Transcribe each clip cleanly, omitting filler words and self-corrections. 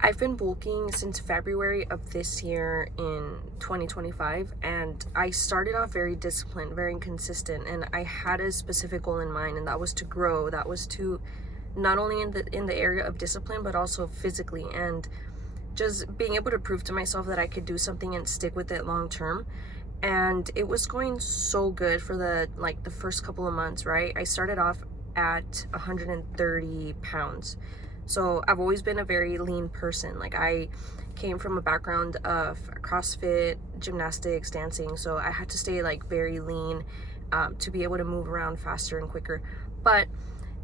I've been bulking since February of this year in 2025, and I started off very disciplined, very consistent, and I had a specific goal in mind, and that was to grow. That was to not only in the area of discipline, but also physically, and just being able to prove to myself that I could do something and stick with it long term. And it was going so good for the first couple of months, right? I started off at 130 pounds. So I've always been a very lean person. Like, I came from a background of CrossFit, gymnastics, dancing, so I had to stay like very lean to be able to move around faster and quicker. But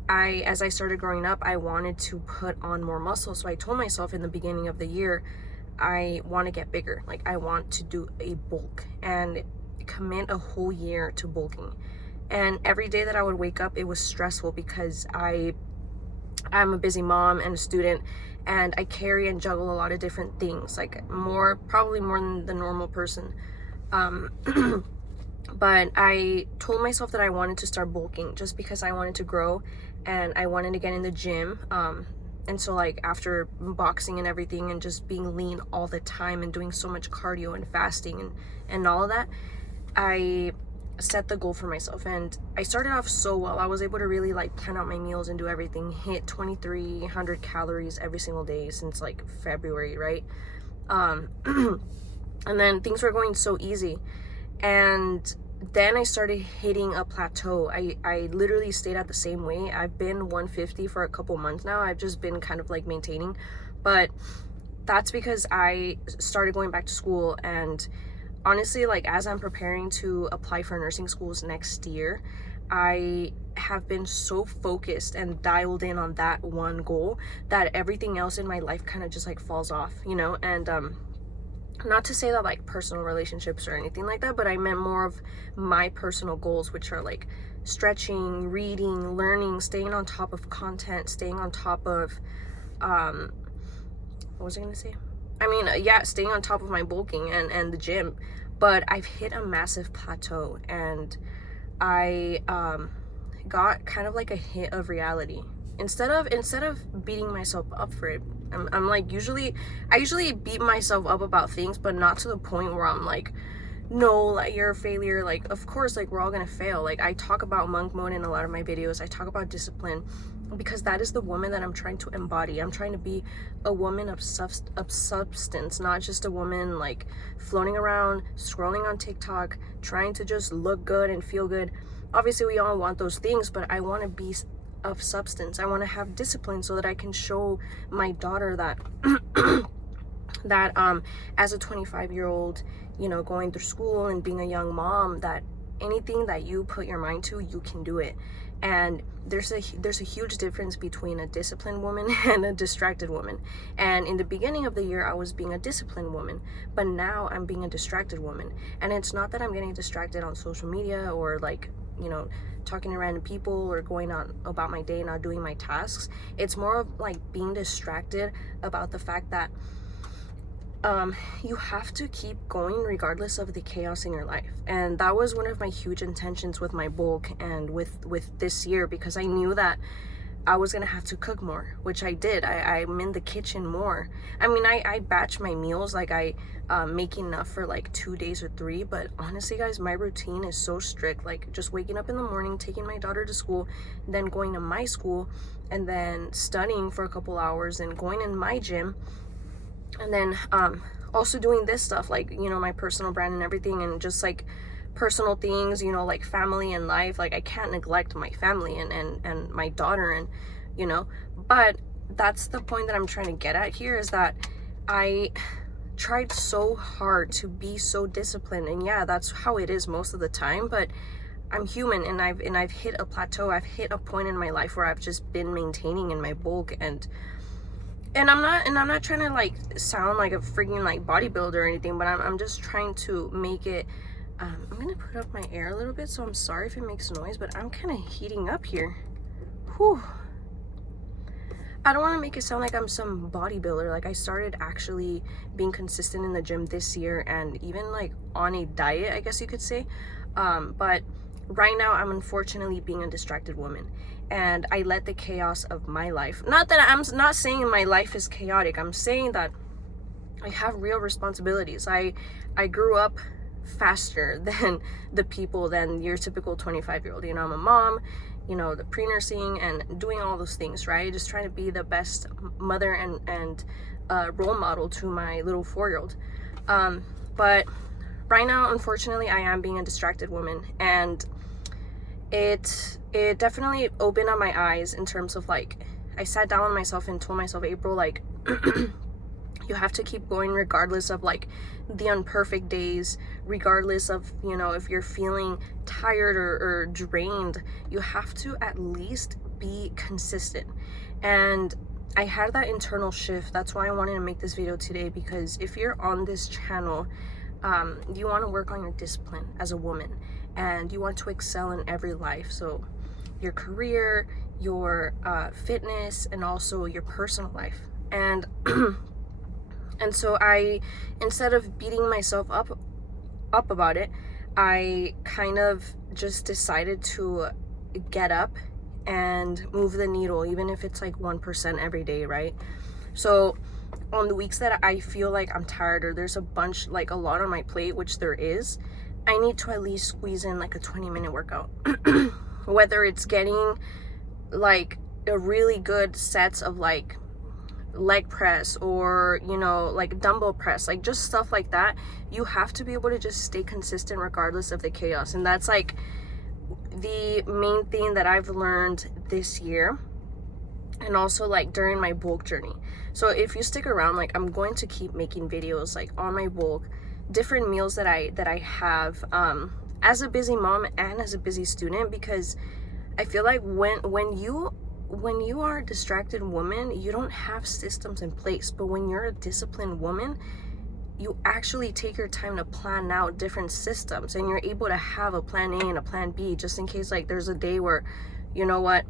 as I started growing up, I wanted to put on more muscle. So I told myself in the beginning of the year, I want to get bigger. Like, I want to do a bulk and commit a whole year to bulking. And every day that I would wake up, it was stressful because I'm a busy mom and a student, and I carry and juggle a lot of different things, like probably more than the normal person. But I told myself that I wanted to start bulking just because I wanted to grow and I wanted to get in the gym. And so, like, after boxing and everything and just being lean all the time and doing so much cardio and fasting and all of that, I set the goal for myself, and I started off so well. I was able to really like plan out my meals and do everything, hit 2,300 calories every single day since like February, right? And then things were going so easy, and then I started hitting a plateau. I literally stayed at the same weight. I've been 150 for a couple months now. I've just been kind of like maintaining, but that's because I started going back to school. And honestly, like, as I'm preparing to apply for nursing schools next year, I have been so focused and dialed in on that one goal that everything else in my life kind of just like falls off, you know? And not to say that like personal relationships or anything like that, but I meant more of my personal goals, which are like stretching, reading, learning, staying on top of content, staying on top of what was I gonna say? Staying on top of my bulking and the gym. But I've hit a massive plateau, and I got kind of like a hit of reality. Instead of beating myself up for it, I'm like, I usually beat myself up about things, but not to the point where I'm like, no, like, you're a failure. Like, of course, like, we're all gonna fail. Like, I talk about monk mode in a lot of my videos. I talk about discipline because that is the woman that I'm trying to embody. I'm trying to be a woman of substance, not just a woman like floating around, scrolling on TikTok, trying to just look good and feel good. Obviously, we all want those things, but I want to be of substance. I want to have discipline so that I can show my daughter that that as a 25-year-old, you know, going through school and being a young mom, that anything that you put your mind to, you can do it. And there's a huge difference between a disciplined woman and a distracted woman. And in the beginning of the year, I was being a disciplined woman, but now I'm being a distracted woman. And it's not that I'm getting distracted on social media or like, you know, talking to random people or going on about my day, not doing my tasks. It's more of like being distracted about the fact that you have to keep going regardless of the chaos in your life. And that was one of my huge intentions with my bulk and with this year, because I knew that I was gonna have to cook more, which I did. I'm in the kitchen more. I mean, I batch my meals, like I make enough for like 2 days or 3, but honestly guys, my routine is so strict. Like, just waking up in the morning, taking my daughter to school, then going to my school, and then studying for a couple hours and going in my gym, and then also doing this stuff, like, you know, my personal brand and everything, and just like personal things, you know, like family and life. Like, I can't neglect my family and my daughter, and you know. But that's the point that I'm trying to get at here, is that I tried so hard to be so disciplined, and yeah, that's how it is most of the time, but I'm human, and I've hit a plateau. I've hit a point in my life where I've just been maintaining in my bulk, and I'm not trying to like sound like a freaking like bodybuilder or anything, but I'm just trying to make it I'm gonna put up my air a little bit, so I'm sorry if it makes noise, but I'm kind of heating up here. Whew. I don't want to make it sound like I'm some bodybuilder. Like, I started actually being consistent in the gym this year, and even like on a diet, I guess you could say. But right now I'm unfortunately being a distracted woman, and I let the chaos of my life, not that I'm not saying my life is chaotic, I'm saying that I have real responsibilities. I grew up faster than your typical 25-year-old. You know, I'm a mom, you know, the pre-nursing and doing all those things, right? Just trying to be the best mother and role model to my little 4-year-old. But right now, unfortunately, I am being a distracted woman, and it definitely opened up my eyes in terms of like, I sat down with myself and told myself, April, like, you have to keep going regardless of like the unperfect days, regardless of, you know, if you're feeling tired or drained, you have to at least be consistent. And I had that internal shift. That's why I wanted to make this video today, because if you're on this channel, you want to work on your discipline as a woman, and you want to excel in every life. So your career, your fitness, and also your personal life. And and so I, instead of beating myself up about it, I kind of just decided to get up and move the needle, even if it's like 1% every day, right? So on the weeks that I feel like I'm tired, or there's a lot on my plate, which there is, I need to at least squeeze in like a 20-minute workout. Whether it's getting like a really good sets of like leg press, or, you know, like dumbbell press, like just stuff like that. You have to be able to just stay consistent regardless of the chaos. And that's like the main thing that I've learned this year, and also like during my bulk journey. So if you stick around, like, I'm going to keep making videos like on my bulk, different meals that I have as a busy mom and as a busy student, because I feel like when you are a distracted woman, you don't have systems in place. But when you're a disciplined woman, you actually take your time to plan out different systems, and you're able to have a plan A and a plan B, just in case like there's a day where, you know what,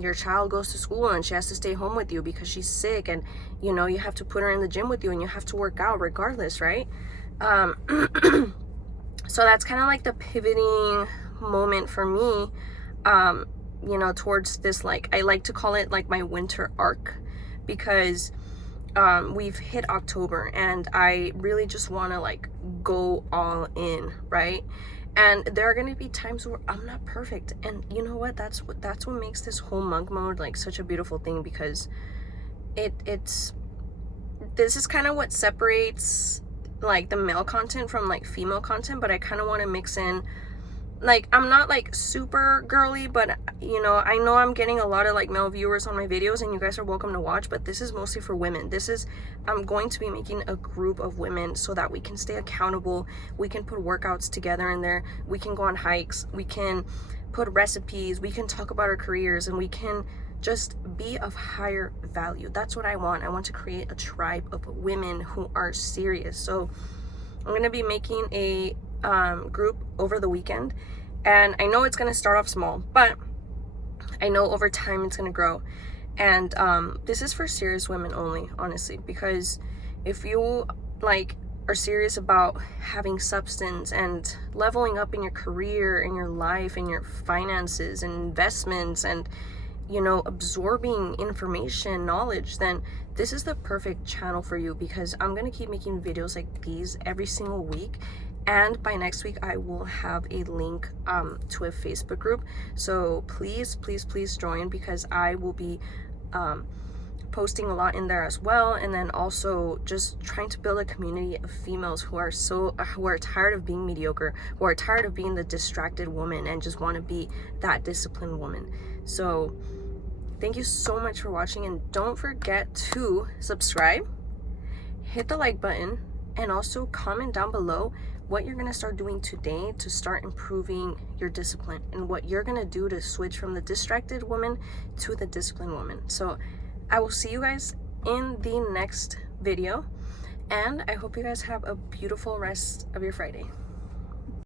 your child goes to school and she has to stay home with you because she's sick, and you know, you have to put her in the gym with you, and you have to work out regardless, right? So that's kind of like the pivoting moment for me, you know, towards this, like, I like to call it like my winter arc, because we've hit October and I really just want to like go all in, right? And there are going to be times where I'm not perfect, and you know what, that's what makes this whole monk mode like such a beautiful thing, because this is kind of what separates like the male content from like female content. But I kind of want to mix in, like, I'm not like super girly, but you know I'm getting a lot of like male viewers on my videos, and you guys are welcome to watch, but this is mostly for women. I'm going to be making a group of women so that we can stay accountable. We can put workouts together in there, we can go on hikes, we can put recipes, we can talk about our careers, and we can just be of higher value. That's what I want. I want to create a tribe of women who are serious. So I'm going to be making a group over the weekend, and I know it's going to start off small, but I know over time it's going to grow. And this is for serious women only, honestly, because if you like are serious about having substance and leveling up in your career, in your life, in your finances and investments, and you know, absorbing information, knowledge, then this is the perfect channel for you, because I'm going to keep making videos like these every single week. And by next week, I will have a link to a Facebook group. So please join, because I will be posting a lot in there as well. And then also just trying to build a community of females who are tired of being mediocre, who are tired of being the distracted woman, and just want to be that disciplined woman. So thank you so much for watching, and don't forget to subscribe, hit the like button, and also comment down below what you're going to start doing today to start improving your discipline, and what you're going to do to switch from the distracted woman to the disciplined woman. So I will see you guys in the next video, and I hope you guys have a beautiful rest of your Friday.